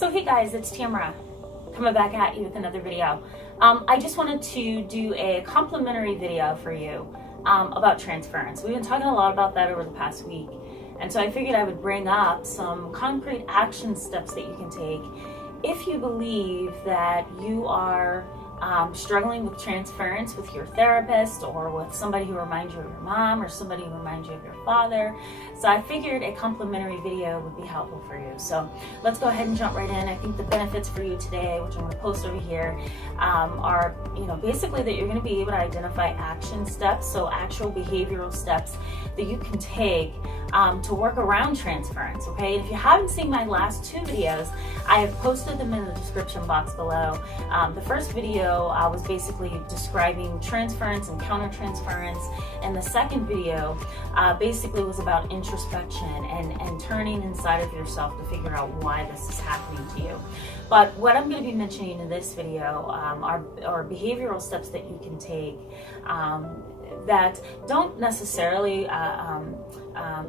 So hey guys, it's Tamara coming back at you with another video. I just wanted to do a complimentary video for you about transference. We've been talking a lot about that over the past week, and so I figured I would bring up some concrete action steps that you can take if you believe that you are struggling with transference with your therapist or with somebody who reminds you of your mom or somebody who reminds you of your father. So I figured a complimentary video would be helpful for you. So let's go ahead and jump right in. I think the benefits for you today, which I'm going to post over here, are basically that you're going to be able to identify action steps, so actual behavioral steps that you can take to work around transference. Okay, if you haven't seen my last two videos, I have posted them in the description box below. The first video was basically describing transference and countertransference, and the second video basically was about introspection and turning inside of yourself to figure out why this is happening to you. But what I'm going to be mentioning in this video are behavioral steps that you can take that don't necessarily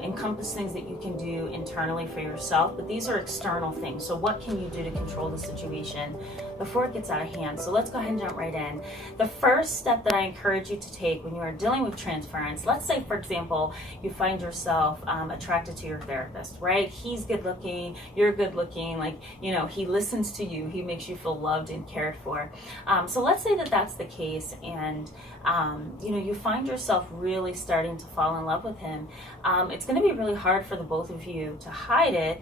encompass things that you can do internally for yourself, but these are external things. So what can you do to control the situation before it gets out of hand? So let's go ahead and jump right in. The first step that I encourage you to take when you are dealing with transference, let's say, for example, you find yourself attracted to your therapist, right? He's good looking, you're good looking, he listens to you, he makes you feel loved and cared for. So let's say that that's the case, and you find yourself really starting to fall in love with him. It's going to be really hard for the both of you to hide it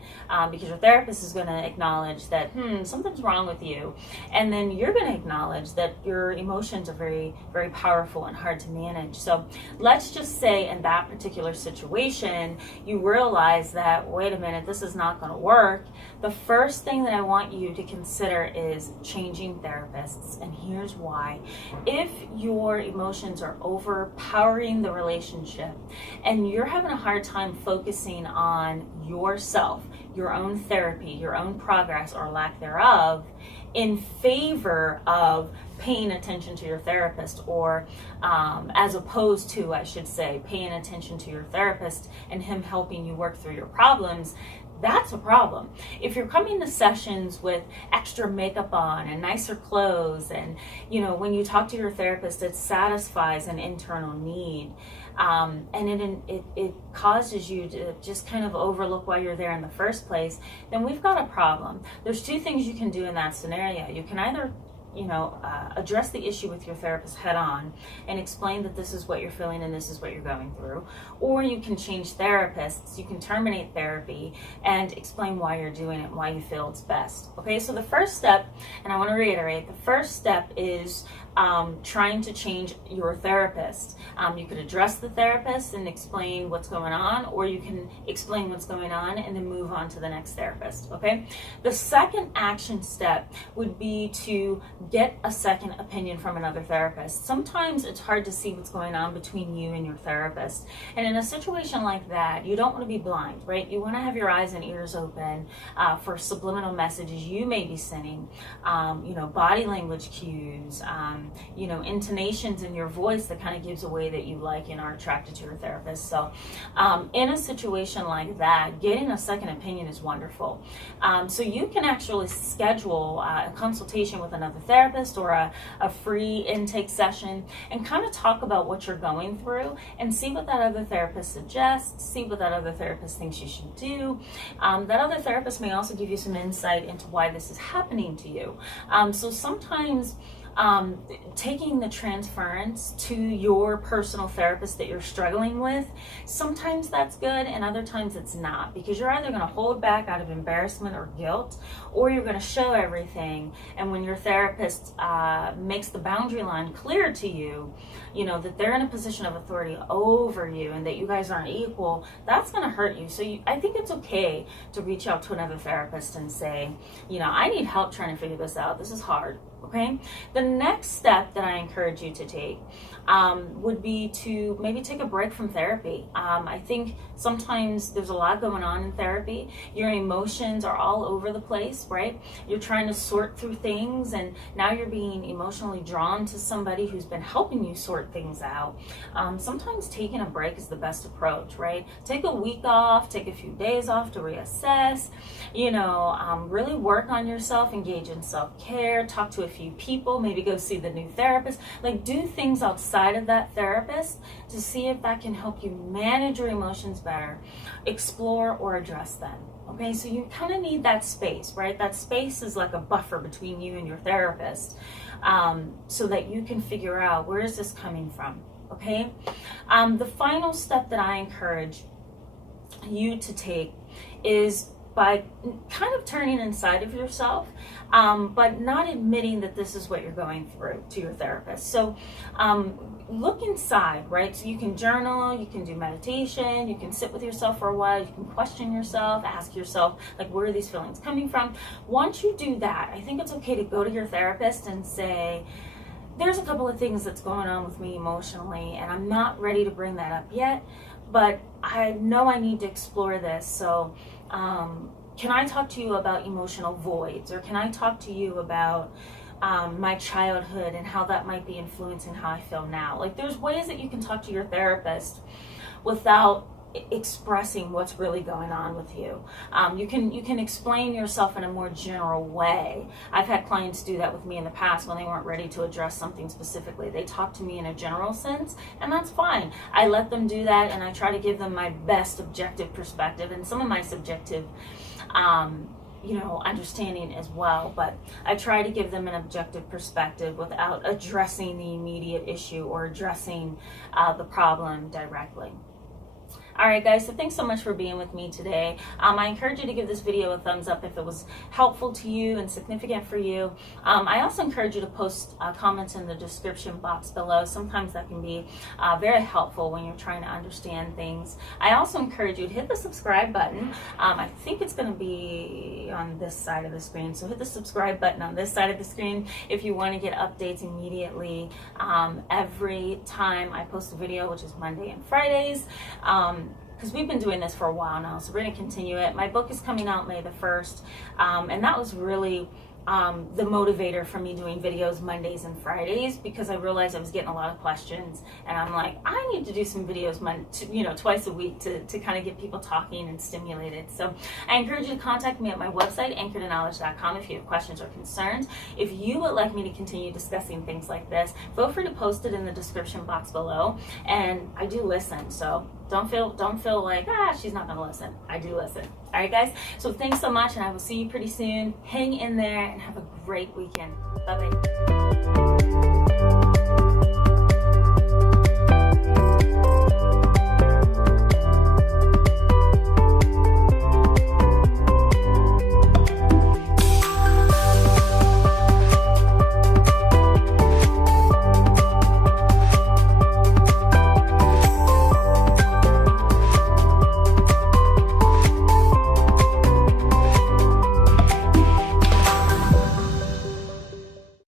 because your therapist is going to acknowledge that something's wrong with you, and then you're going to acknowledge that your emotions are very, very powerful and hard to manage. So let's just say in that particular situation you realize that, wait a minute, this is not going to work. The first thing that I want you to consider is changing therapists, and here's why. If your emotions are overpowering the relationship and you're having a hard time focusing on yourself, your own therapy, your own progress or lack thereof, in favor of paying attention to your therapist, or as opposed to, I should say, paying attention to your therapist and him helping you work through your problems, that's a problem. If you're coming to sessions with extra makeup on and nicer clothes, and when you talk to your therapist, it satisfies an internal need, and it causes you to just kind of overlook why you're there in the first place, then we've got a problem. There's two things you can do in that scenario. You can either address the issue with your therapist head on and explain that this is what you're feeling and this is what you're going through, or you can change therapists. You can terminate therapy and explain why you're doing it and why you feel it's best. Okay, so the first step, and I want to reiterate, the first step is trying to change your therapist. You could address the therapist and explain what's going on, or you can explain what's going on and then move on to the next therapist. Okay, the second action step would be to get a second opinion from another therapist. Sometimes it's hard to see what's going on between you and your therapist, and in a situation like that, you don't want to be blind, right? You want to have your eyes and ears open for subliminal messages you may be sending, body language cues, intonations in your voice that kind of gives away that you like and are attracted to your therapist. So in a situation like that, getting a second opinion is wonderful. So you can actually schedule a consultation with another therapist or a free intake session and kind of talk about what you're going through and see what that other therapist suggests, see what that other therapist thinks you should do. That other therapist may also give you some insight into why this is happening to you. So sometimes taking the transference to your personal therapist that you're struggling with, sometimes that's good and other times it's not, because you're either going to hold back out of embarrassment or guilt, or you're going to show everything. And when your therapist makes the boundary line clear to you, that they're in a position of authority over you and that you guys aren't equal, that's going to hurt you. So I think it's okay to reach out to another therapist and say, I need help trying to figure this out. This is hard. Okay, the next step that I encourage you to take would be to maybe take a break from therapy. I think sometimes there's a lot going on in therapy. Your emotions are all over the place, right? You're trying to sort through things, and now you're being emotionally drawn to somebody who's been helping you sort things out. Sometimes taking a break is the best approach, right? Take a week off, take a few days off to reassess, really work on yourself, engage in self-care, talk to a few people, maybe go see the new therapist, like do things outside of that therapist to see if that can help you manage your emotions better, explore or address them. Okay, so you kind of need that space, right? That space is like a buffer between you and your therapist, so that you can figure out, where is this coming from? Okay, the final step that I encourage you to take is by kind of turning inside of yourself, but not admitting that this is what you're going through to your therapist. So look inside, right? So you can journal, you can do meditation, you can sit with yourself for a while, you can question yourself, ask yourself, like, where are these feelings coming from? Once you do that, I think it's okay to go to your therapist and say, there's a couple of things that's going on with me emotionally, and I'm not ready to bring that up yet, but I know I need to explore this. So can I talk to you about emotional voids, or can I talk to you about my childhood and how that might be influencing how I feel now? Like, there's ways that you can talk to your therapist without expressing what's really going on with you. You can explain yourself in a more general way. I've had clients do that with me in the past when they weren't ready to address something specifically. They talk to me in a general sense, and that's fine. I let them do that, and I try to give them my best objective perspective and some of my subjective understanding as well, but I try to give them an objective perspective without addressing the immediate issue or addressing the problem directly. All right, guys, so thanks so much for being with me today. I encourage you to give this video a thumbs up if it was helpful to you and significant for you. I also encourage you to post comments in the description box below. Sometimes that can be very helpful when you're trying to understand things. I also encourage you to hit the subscribe button. I think it's going to be on this side of the screen, so hit the subscribe button on this side of the screen if you want to get updates immediately every time I post a video, which is Monday and Fridays. Because we've been doing this for a while now, so we're going to continue it. My book is coming out May the 1st, and that was really the motivator for me doing videos Mondays and Fridays, because I realized I was getting a lot of questions, and I'm like, I need to do some videos twice a week to kind of get people talking and stimulated. So I encourage you to contact me at my website, anchoredknowledge.com, if you have questions or concerns. If you would like me to continue discussing things like this, feel free to post it in the description box below, and I do listen, so don't feel like, she's not gonna listen. I do listen. All right, guys, so thanks so much, and I will see you pretty soon. Hang in there and have a great weekend. Bye-bye.